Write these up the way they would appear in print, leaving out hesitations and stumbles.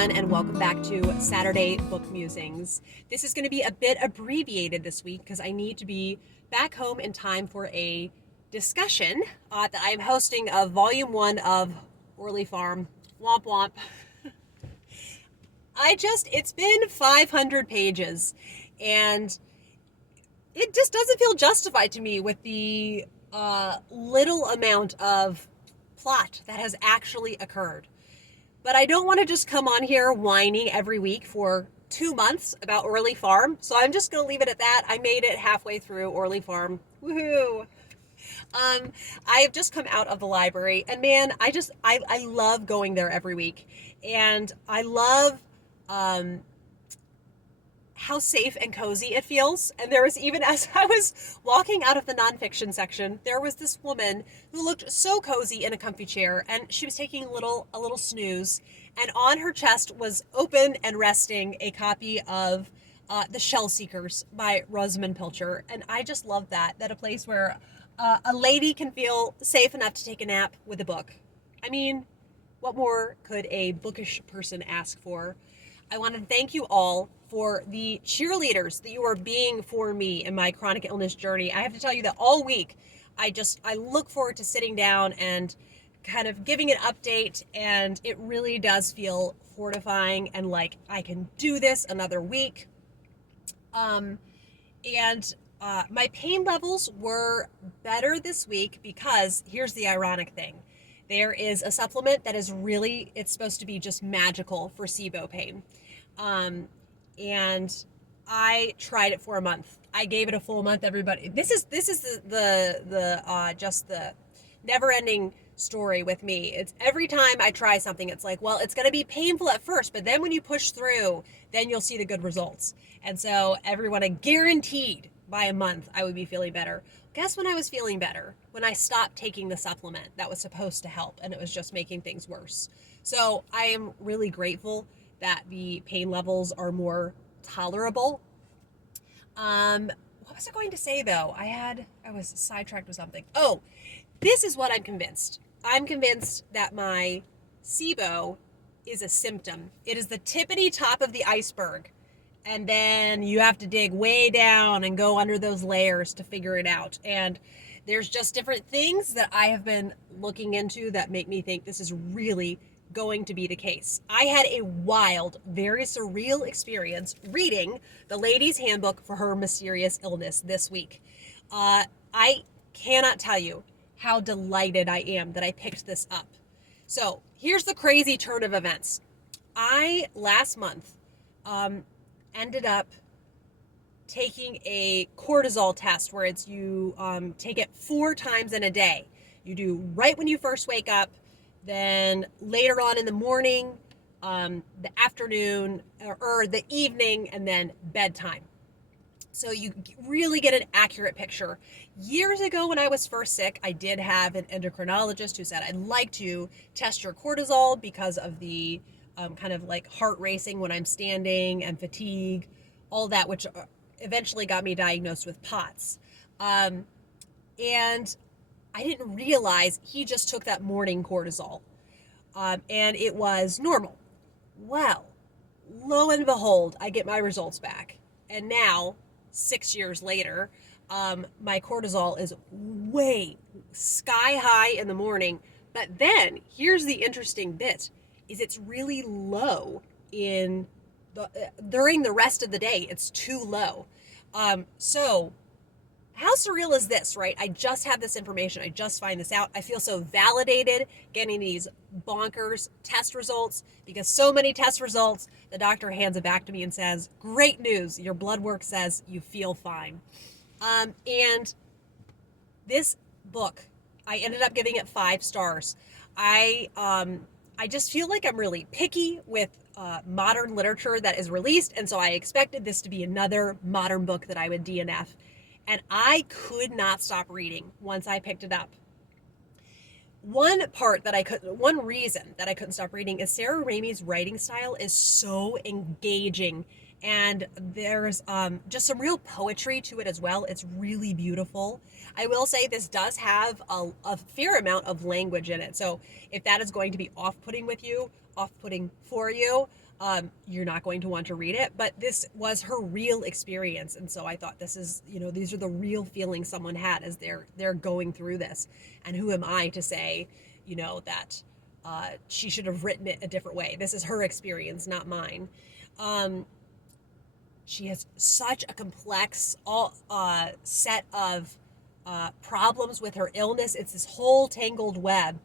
everyone, and welcome back to Saturday Book Musings. This is going to be a bit abbreviated this week because I need to be back home in time for a discussion that I am hosting of Volume 1 of Orley Farm. Womp womp. It's been 500 pages, and it just doesn't feel justified to me with the little amount of plot that has actually occurred. But I don't want to just come on here whining every week for 2 months about Orley Farm, so I'm just going to leave it at that. I made it halfway through Orley Farm. Woohoo! I have just come out of the library, and man, I love going there every week, and I love how safe and cozy it feels. And there was, even as I was walking out of the nonfiction section, there was this woman who looked so cozy in a comfy chair, and she was taking a little snooze, and on her chest was open and resting a copy of The Shell Seekers by Rosamund Pilcher. And I just love that a place where a lady can feel safe enough to take a nap with a book. I mean, what more could a bookish person ask for? I want to thank you all for the cheerleaders that you are being for me in my chronic illness journey. I have to tell you that all week, I look forward to sitting down and kind of giving an update, and it really does feel fortifying and like I can do this another week. My pain levels were better this week because here's the ironic thing. There is a supplement that is really, it's supposed to be just magical for SIBO pain. And I tried it for a month. I gave it a full month, everybody. This is the never-ending story with me. It's every time I try something, it's like, well, it's going to be painful at first, but then when you push through, then you'll see the good results. And so everyone, I guaranteed by a month I would be feeling better. Guess when I was feeling better? When I stopped taking the supplement that was supposed to help, and it was just making things worse. So I am really grateful that the pain levels are more tolerable. What was I going to say though? I was sidetracked with something. Oh, this is what I'm convinced. I'm convinced that my SIBO is a symptom. It is the tippity top of the iceberg. And then you have to dig way down and go under those layers to figure it out. And there's just different things that I have been looking into that make me think this is really going to be the case. I had a wild, very surreal experience reading the Ladys Handbook for her mysterious illness this week. I cannot tell you how delighted I am that I picked this up. So here's the crazy turn of events. I, last month, ended up taking a cortisol test where it's you take it 4 times in a day. You do right when you first wake up, then later on in the morning, the afternoon, or the evening, and then bedtime. So you really get an accurate picture. Years ago when I was first sick, I did have an endocrinologist who said, I'd like to test your cortisol because of the kind of like heart racing when I'm standing and fatigue, all that, which eventually got me diagnosed with POTS. And I didn't realize he just took that morning cortisol, and it was normal. Well, lo and behold, I get my results back. And now, 6 years later, my cortisol is way sky high in the morning. But then, here's the interesting bit, is it's really low during the rest of the day. It's too low. So how surreal is this, right? I just have this information. I just find this out. I feel so validated getting these bonkers test results, because so many test results, the doctor hands it back to me and says, great news, your blood work says you feel fine. And this book, I ended up giving it 5 stars. I just feel like I'm really picky with modern literature that is released, and so I expected this to be another modern book that I would DNF. And I could not stop reading once I picked it up. One reason that I couldn't stop reading is Sarah Ramey's writing style is so engaging, and there's just some real poetry to it as well. It's really beautiful. I will say this does have a fair amount of language in it, so if that is going to be off-putting for you, you're not going to want to read it. But this was her real experience. And so I thought this is, these are the real feelings someone had as they're going through this. And who am I to say, that she should have written it a different way. This is her experience, not mine. She has such a complex set of problems with her illness. It's this whole tangled web.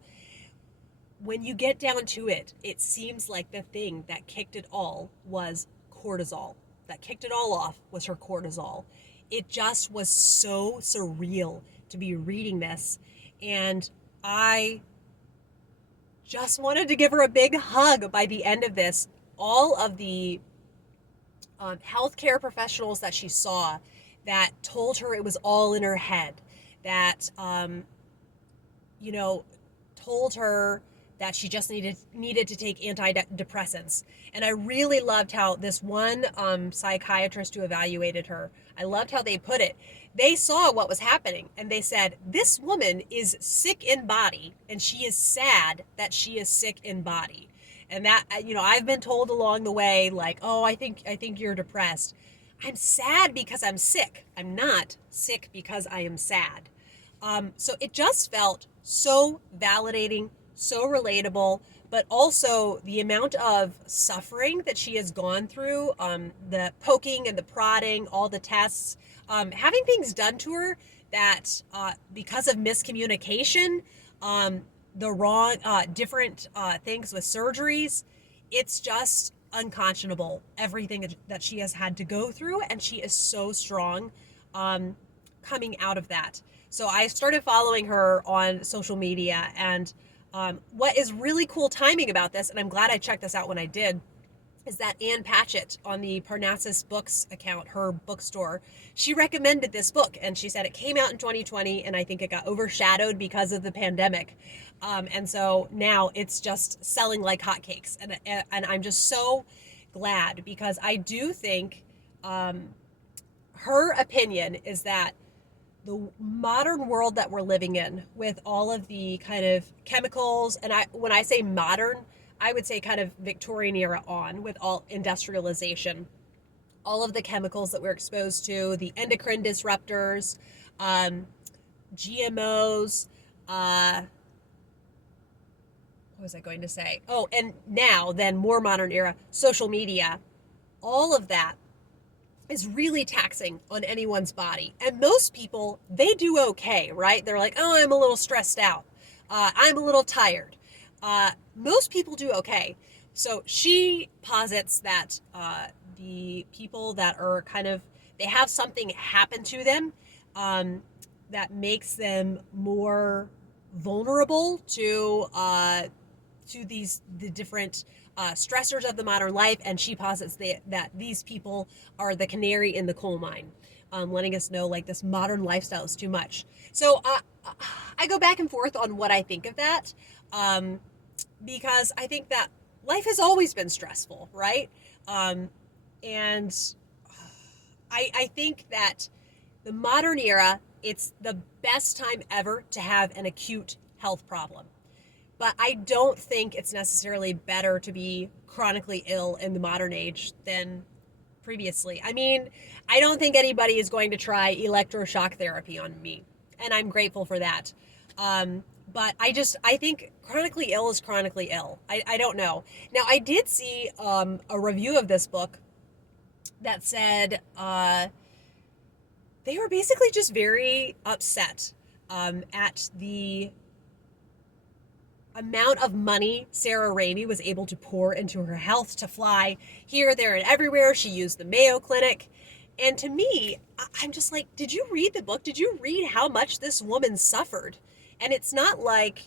When you get down to it, it seems like the thing that kicked it all was cortisol. That kicked it all off was her cortisol. It just was so surreal to be reading this. And I just wanted to give her a big hug by the end of this. All of the healthcare professionals that she saw that told her it was all in her head, that, told her that she just needed to take antidepressants. And I really loved how this one psychiatrist who evaluated her, I loved how they put it. They saw what was happening and they said, this woman is sick in body and she is sad that she is sick in body. And that, I've been told along the way, like, oh, I think you're depressed. I'm sad because I'm sick. I'm not sick because I am sad. So it just felt so validating, so relatable, but also the amount of suffering that she has gone through, the poking and the prodding, all the tests, having things done to her that because of miscommunication, the wrong, different things with surgeries, it's just unconscionable, everything that she has had to go through, and she is so strong coming out of that. So I started following her on social media, and what is really cool timing about this, and I'm glad I checked this out when I did, is that Ann Patchett on the Parnassus Books account, her bookstore, she recommended this book, and she said it came out in 2020, and I think it got overshadowed because of the pandemic. And so now it's just selling like hotcakes, and I'm just so glad, because I do think her opinion is that the modern world that we're living in, with all of the kind of chemicals, and when I say modern, I would say kind of Victorian era on, with all industrialization, all of the chemicals that we're exposed to, the endocrine disruptors, GMOs, what was I going to say? Oh, and now then more modern era, social media, all of that is really taxing on anyone's body. And most people, they do okay, right? They're like, oh, I'm a little stressed out. I'm a little tired. Most people do okay. So she posits that the people that are kind of, they have something happen to them that makes them more vulnerable to the different stressors of the modern life, and she posits that these people are the canary in the coal mine, letting us know like this modern lifestyle is too much. So I go back and forth on what I think of that, because I think that life has always been stressful, right? And I think that the modern era, it's the best time ever to have an acute health problem. But I don't think it's necessarily better to be chronically ill in the modern age than previously. I mean, I don't think anybody is going to try electroshock therapy on me, and I'm grateful for that. But I think chronically ill is chronically ill. I don't know. Now, I did see a review of this book that said they were basically just very upset at the amount of money Sarah Ramey was able to pour into her health, to fly here, there, and everywhere. She used the Mayo Clinic. And to me, I'm just like, did you read the book? Did you read how much this woman suffered? And it's not like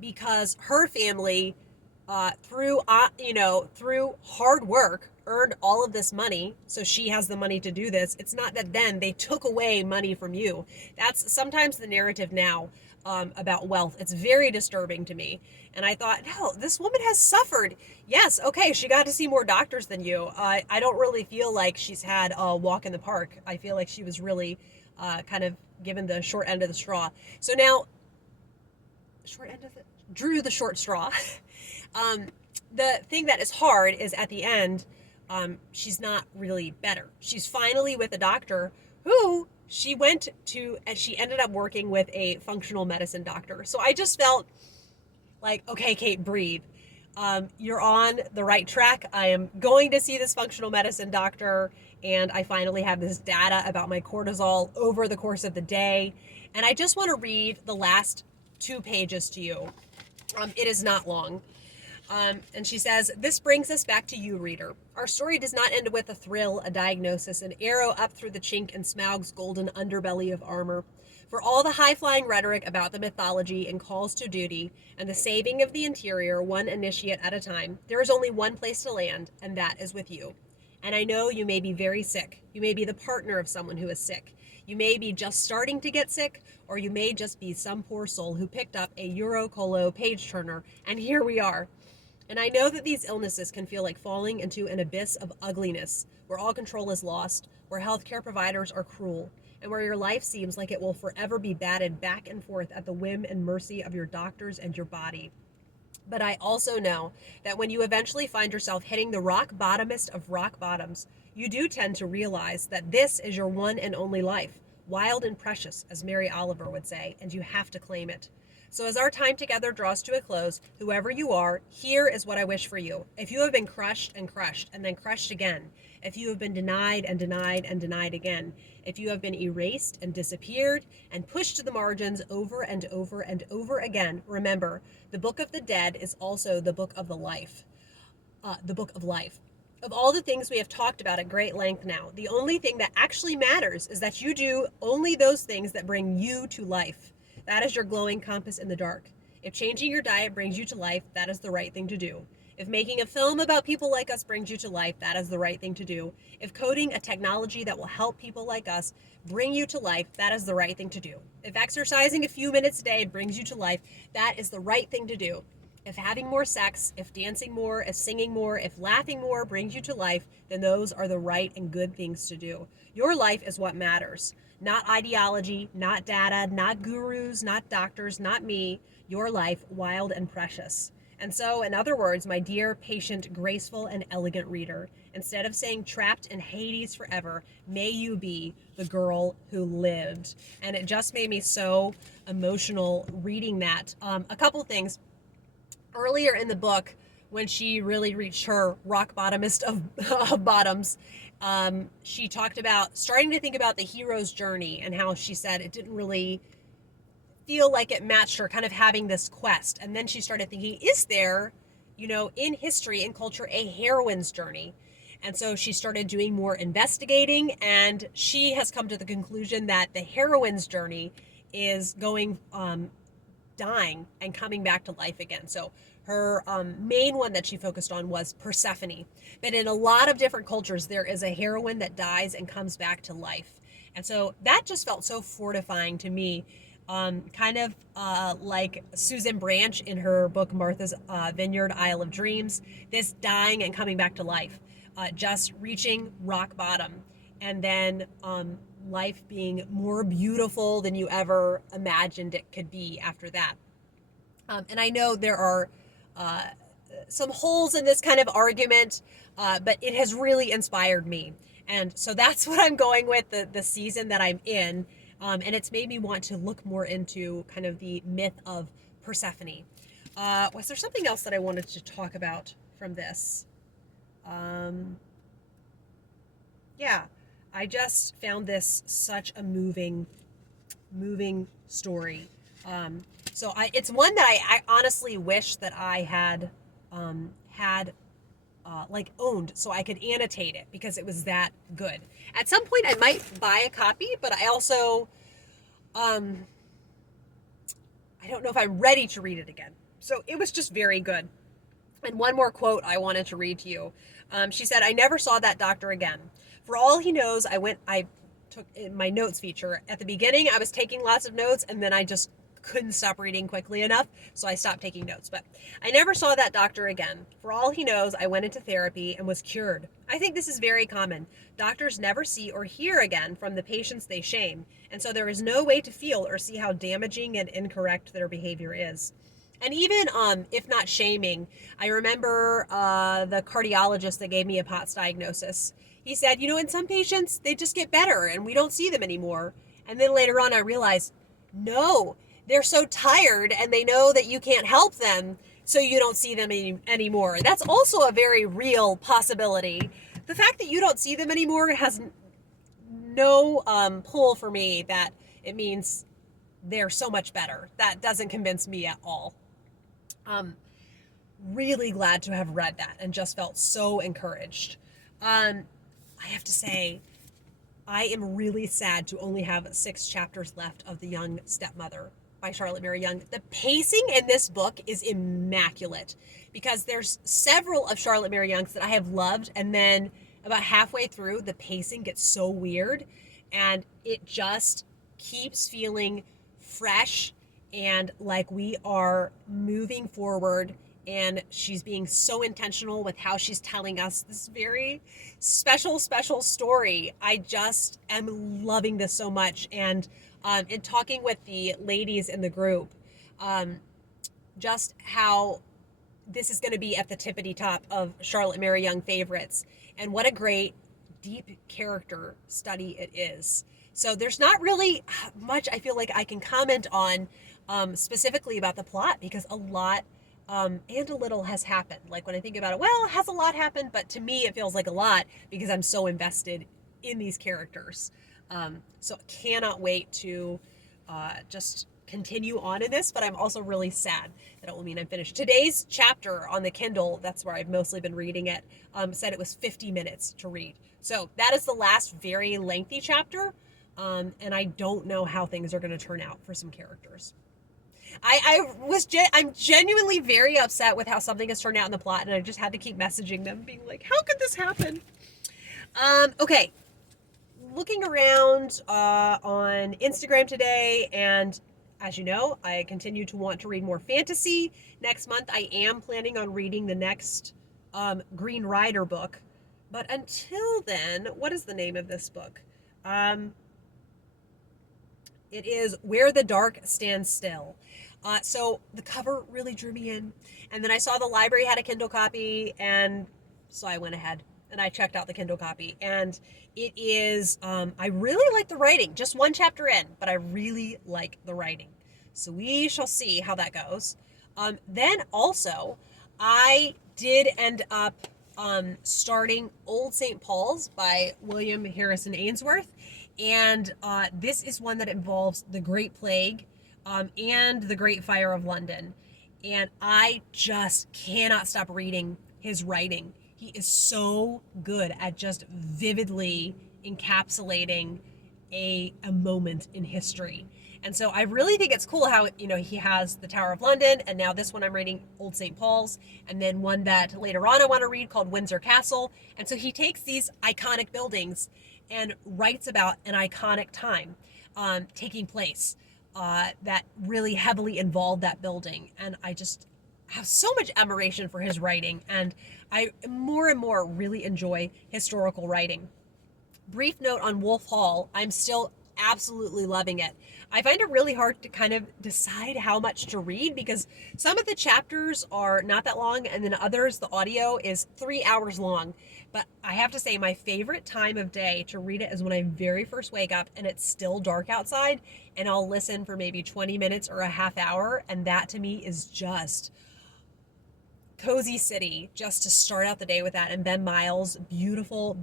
because her family, through hard work, earned all of this money, so she has the money to do this. It's not that then they took away money from you. That's sometimes the narrative now about wealth. It's very disturbing to me. And I thought, no, this woman has suffered. Yes, okay, she got to see more doctors than you. I don't really feel like she's had a walk in the park. I feel like she was really kind of given the short end of the straw. So now, drew the short straw. the thing that is hard is at the end, she's not really better. She's finally with a doctor who she went to, and she ended up working with a functional medicine doctor. So I just felt like, okay, Kate, breathe. You're on the right track. I am going to see this functional medicine doctor, and I finally have this data about my cortisol over the course of the day. And I just want to read the last 2 pages to you. It is not long. And she says, "This brings us back to you, reader. Our story does not end with a thrill, a diagnosis, an arrow up through the chink in Smaug's golden underbelly of armor. For all the high-flying rhetoric about the mythology and calls to duty and the saving of the interior, one initiate at a time, there is only one place to land, and that is with you. And I know you may be very sick. You may be the partner of someone who is sick. You may be just starting to get sick, or you may just be some poor soul who picked up a Eurocolo page-turner, and here we are. And I know that these illnesses can feel like falling into an abyss of ugliness, where all control is lost, where healthcare providers are cruel, and where your life seems like it will forever be batted back and forth at the whim and mercy of your doctors and your body. But I also know that when you eventually find yourself hitting the rock bottomest of rock bottoms, you do tend to realize that this is your one and only life, wild and precious, as Mary Oliver would say, and you have to claim it. So as our time together draws to a close, whoever you are, here is what I wish for you. If you have been crushed and then crushed again, if you have been denied and denied again, if you have been erased and disappeared and pushed to the margins over and over again, remember, the book of the dead is also the book of the life. The book of life. Of all the things we have talked about at great length now, the only thing that actually matters is that you do only those things that bring you to life. That is your glowing compass in the dark. If changing your diet brings you to life, that is the right thing to do. If making a film about people like us brings you to life, that is the right thing to do. If coding a technology that will help people like us bring you to life, that is the right thing to do. If exercising a few minutes a day brings you to life, that is the right thing to do. If having more sex, if dancing more, if singing more, if laughing more brings you to life, then those are the right and good things to do. Your life is what matters. Not ideology, not data, not gurus, not doctors, not me. Your life, wild and precious. And so, in other words, my dear, patient, graceful, and elegant reader, instead of saying trapped in Hades forever, may you be the girl who lived. And it just made me so emotional reading that. A couple things. Earlier in the book, when she really reached her rock bottomest of bottoms, she talked about starting to think about the hero's journey and how she said it didn't really feel like it matched her, kind of having this quest. And then she started thinking, is there, in history and culture, a heroine's journey? And so she started doing more investigating, and she has come to the conclusion that the heroine's journey is going, dying and coming back to life again. So her main one that she focused on was Persephone. But in a lot of different cultures, there is a heroine that dies and comes back to life. And so that just felt so fortifying to me. Kind of like Susan Branch in her book Martha's Vineyard, Isle of Dreams, this dying and coming back to life, just reaching rock bottom, and then life being more beautiful than you ever imagined it could be after that. And I know there are some holes in this kind of argument, but it has really inspired me. And so that's what I'm going with, the season that I'm in. And it's made me want to look more into kind of the myth of Persephone. Was there something else that I wanted to talk about from this? Yeah, I just found this such a moving story. So it's one that I honestly wish that I had owned, so I could annotate it, because it was that good. At some point I might buy a copy, but I also I don't know if I'm ready to read it again. So it was just very good. And one more quote I wanted to read to you. She said, "I never saw that doctor again. For all he knows, I took in my notes feature. At the beginning, I was taking lots of notes, and then I just couldn't stop reading quickly enough, so I stopped taking notes. But I never saw that doctor again. For all he knows, I went into therapy and was cured. I think this is very common. Doctors never see or hear again from the patients they shame, and so there is no way to feel or see how damaging and incorrect their behavior is. And even if not shaming, I remember the cardiologist that gave me a POTS diagnosis. He said, in some patients, they just get better and we don't see them anymore. And then later on, I realized, no, they're so tired and they know that you can't help them, so you don't see them anymore. That's also a very real possibility. The fact that you don't see them anymore has no pull for me that it means they're so much better. That doesn't convince me at all. Really glad to have read that and just felt so encouraged. I have to say, I am really sad to only have 6 chapters left of The Young Stepmother by Charlotte Mary Yonge. The pacing in this book is immaculate because there's several of Charlotte Mary Yonge's that I have loved, and then about halfway through, the pacing gets so weird and it just keeps feeling fresh and like we are moving forward, and she's being so intentional with how she's telling us this very special story. I just am loving this so much. And in talking with the ladies in the group, just how this is going to be at the tippity top of Charlotte Mary Yonge favorites, and what a great deep character study it is. So there's not really much I feel like I can comment on specifically about the plot, because a lot and a little has happened. Like when I think about it, well, has a lot happened, but to me it feels like a lot because I'm so invested in these characters. So cannot wait to just continue on in this, but I'm also really sad that it will mean I'm finished. Today's chapter on the Kindle, that's where I've mostly been reading it, said it was 50 minutes to read. So that is the last very lengthy chapter, and I don't know how things are going to turn out for some characters. I'm genuinely very upset with how something has turned out in the plot, and I just had to keep messaging them, being like, how could this happen? Okay. Looking around on Instagram today, and as you know, I continue to want to read more fantasy. Next month, I am planning on reading the next Green Rider book. But until then, what is the name of this book? It is Where the Dark Stands Still. So the cover really drew me in. And then I saw the library had a Kindle copy, and so I went ahead and I checked out the Kindle copy. And it is, I really like the writing. Just one chapter in, but I really like the writing. So we shall see how that goes. Then also, I did end up starting Old St. Paul's by William Harrison Ainsworth. And this is one that involves the Great Plague and the Great Fire of London. And I just cannot stop reading his writing. He is so good at just vividly encapsulating a moment in history. And so I really think it's cool how, he has the Tower of London, and now this one I'm reading, Old St. Paul's, and then one that later on I want to read called Windsor Castle. And so he takes these iconic buildings and writes about an iconic time taking place that really heavily involved that building. And I just have so much admiration for his writing, and I more and more really enjoy historical writing. Brief note on Wolf Hall, I'm still absolutely loving it. I find it really hard to kind of decide how much to read because some of the chapters are not that long, and then others, the audio is 3 hours long. But I have to say, my favorite time of day to read it is when I very first wake up and it's still dark outside, and I'll listen for maybe 20 minutes or a half hour, and that to me is just cozy city, just to start out the day with that. And Ben Miles, beautiful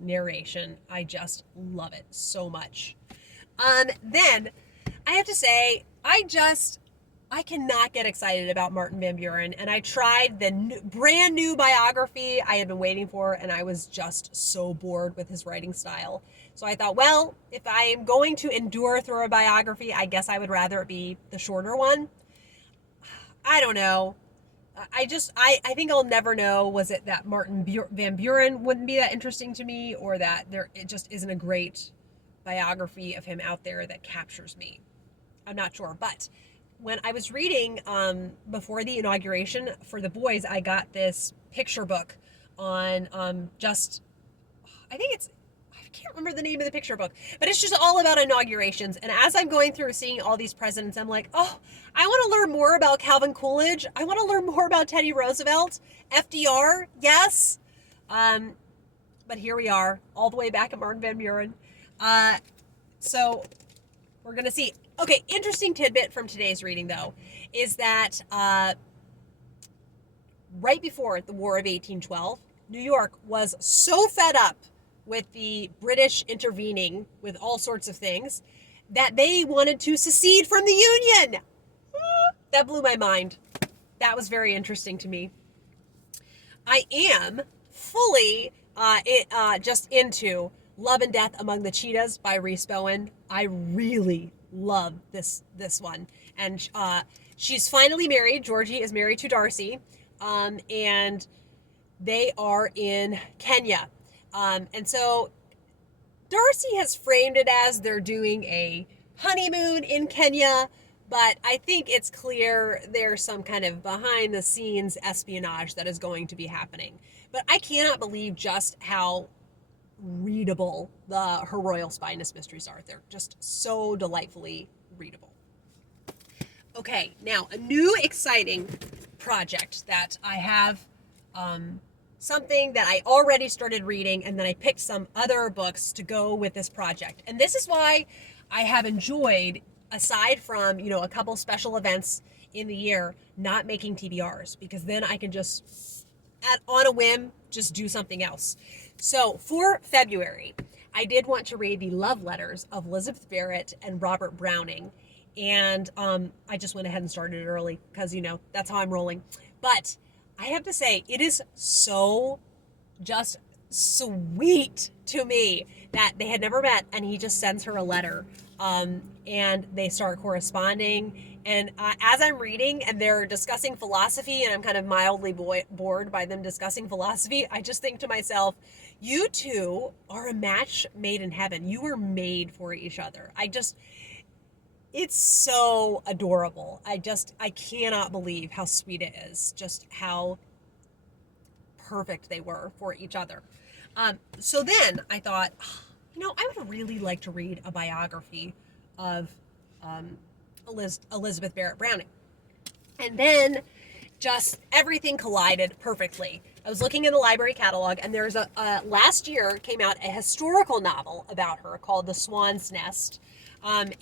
narration. I just love it so much. Then I have to say, I cannot get excited about Martin Van Buren, and I tried the brand new biography I had been waiting for, and I was just so bored with his writing style. So I thought, well, if I am going to endure through a biography, I guess I would rather it be the shorter one. I don't know. I think I'll never know, was it that Martin Van Buren wouldn't be that interesting to me, or that it just isn't a great biography of him out there that captures me. I'm not sure. But when I was reading before the inauguration for the boys, I got this picture book on I can't remember the name of the picture book, but it's just all about inaugurations. And as I'm going through seeing all these presidents, I'm like, oh, I want to learn more about Calvin Coolidge. I want to learn more about Teddy Roosevelt, FDR. Yes. But here we are, all the way back at Martin Van Buren. So we're going to see. Okay, interesting tidbit from today's reading, though, is that right before the War of 1812, New York was so fed up with the British intervening with all sorts of things that they wanted to secede from the Union. That blew my mind. That was very interesting to me. I am fully just into Love and Death Among the Cheetahs by Reese Bowen. I really love this one. And she's finally married. Georgie is married to Darcy. And they are in Kenya. And so Darcy has framed it as they're doing a honeymoon in Kenya, but I think it's clear there's some kind of behind the scenes espionage that is going to be happening. But I cannot believe just how readable Her Royal Spyness mysteries are. They're just so delightfully readable. Okay, now a new exciting project that I have, something that I already started reading, and then I picked some other books to go with this project. And this is why I have enjoyed, aside from, a couple special events in the year, not making TBRs, because then I can just, on a whim, just do something else. So for February, I did want to read the love letters of Elizabeth Barrett and Robert Browning. And I just went ahead and started it early because, that's how I'm rolling. But I have to say, it is so just sweet to me that they had never met and he just sends her a letter, and they start corresponding. And as I'm reading and they're discussing philosophy, and I'm kind of mildly bored by them discussing philosophy, I just think to myself, you two are a match made in heaven. You were made for each other. It's so adorable. I cannot believe how sweet it is. Just how perfect they were for each other. So then I thought, I would really like to read a biography of Elizabeth Barrett Browning. And then just everything collided perfectly. I was looking in the library catalog, and there's last year came out a historical novel about her called The Swans Nest. On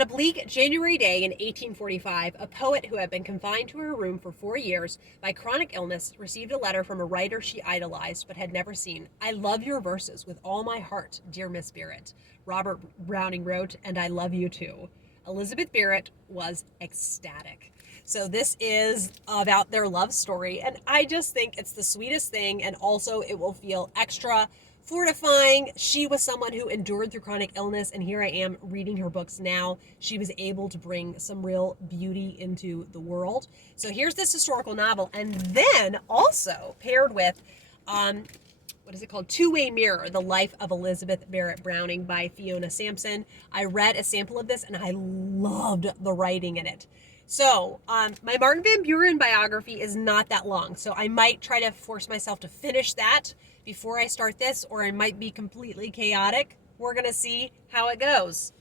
a bleak January day in 1845, a poet who had been confined to her room for 4 years by chronic illness received a letter from a writer she idolized but had never seen. "I love your verses with all my heart, dear Miss Barrett," Robert Browning wrote, "and I love you too." Elizabeth Barrett was ecstatic. So this is about their love story, and I just think it's the sweetest thing, and also it will feel extra fortifying. She was someone who endured through chronic illness, and here I am reading her books now. She was able to bring some real beauty into the world. So here's this historical novel, and then also paired with, what is it called? Two-Way Mirror, The Life of Elizabeth Barrett Browning by Fiona Sampson. I read a sample of this, and I loved the writing in it. So, my Martin Van Buren biography is not that long, so I might try to force myself to finish that before I start this, or I might be completely chaotic. We're going to see how it goes.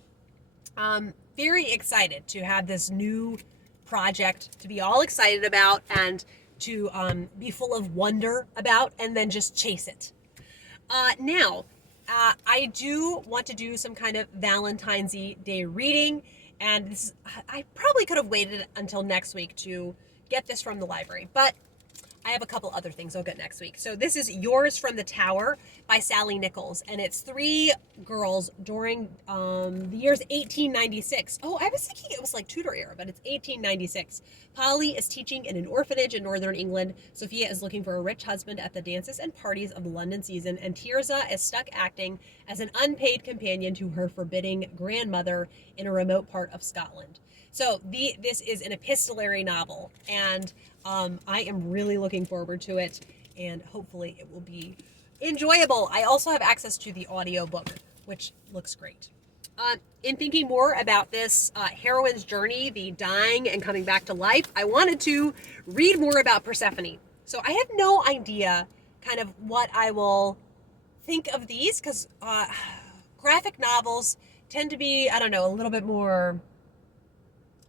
Very excited to have this new project to be all excited about and to be full of wonder about, and then just chase it. Now, I do want to do some kind of Valentine's Day reading. And I probably could have waited until next week to get this from the library, but I have a couple other things I'll get next week. So this is Yours from the Tower by Sally Nicholls, and it's 3 girls during the years 1896. Oh, I was thinking it was like Tudor era, but it's 1896. Polly is teaching in an orphanage in northern England. Sophia is looking for a rich husband at the dances and parties of the London season, and Tirzah is stuck acting as an unpaid companion to her forbidding grandmother in a remote part of Scotland. So this is an epistolary novel, and I am really looking forward to it, and hopefully it will be enjoyable. I also have access to the audiobook, which looks great. In thinking more about this heroine's journey, the dying and coming back to life, I wanted to read more about Persephone. So I have no idea kind of what I will think of these because graphic novels tend to be, I don't know, a little bit more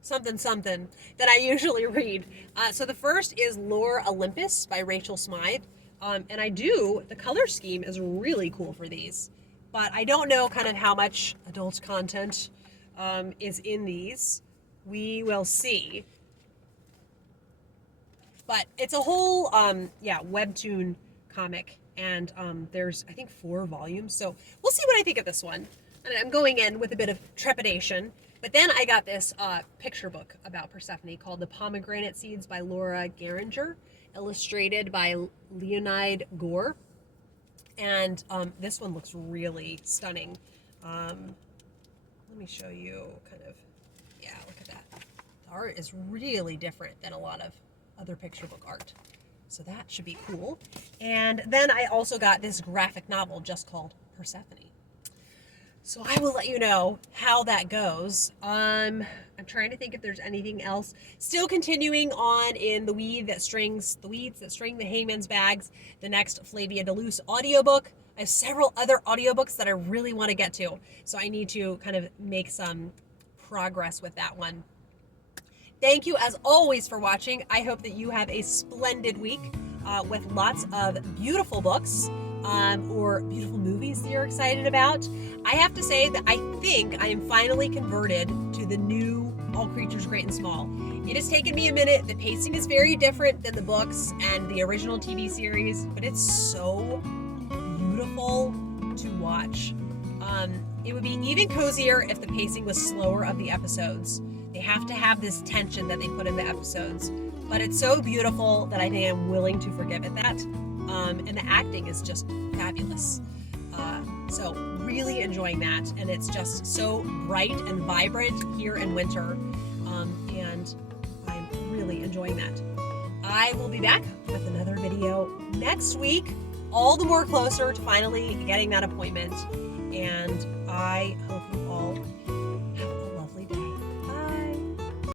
something that I usually read. So the first is Lore Olympus by Rachel Smythe. And the color scheme is really cool for these. But I don't know kind of how much adult content is in these. We will see. But it's a whole, webtoon comic. And there's, I think, 4 volumes. So we'll see what I think of this one. And I'm going in with a bit of trepidation. But then I got this picture book about Persephone called The Pomegranate Seeds by Laura Geringer, illustrated by Leonide Gore. And this one looks really stunning. Let me show you look at that. The art is really different than a lot of other picture book art. So that should be cool. And then I also got this graphic novel just called Persephone. So I will let you know how that goes. I'm trying to think if there's anything else. Still continuing on in the weeds that string the Hangman's bags, the next Flavia Deluce audiobook. I have several other audiobooks that I really want to get to. So I need to kind of make some progress with that one. Thank you as always for watching. I hope that you have a splendid week with lots of beautiful books. Or beautiful movies that you're excited about. I have to say that I think I am finally converted to the new All Creatures Great and Small. It has taken me a minute. The pacing is very different than the books and the original TV series, but it's so beautiful to watch. It would be even cozier if the pacing was slower of the episodes. They have to have this tension that they put in the episodes, but it's so beautiful that I think I'm willing to forgive it that. And the acting is just fabulous. So really enjoying that. And it's just so bright and vibrant here in winter. And I'm really enjoying that. I will be back with another video next week, all the more closer to finally getting that appointment. And I hope you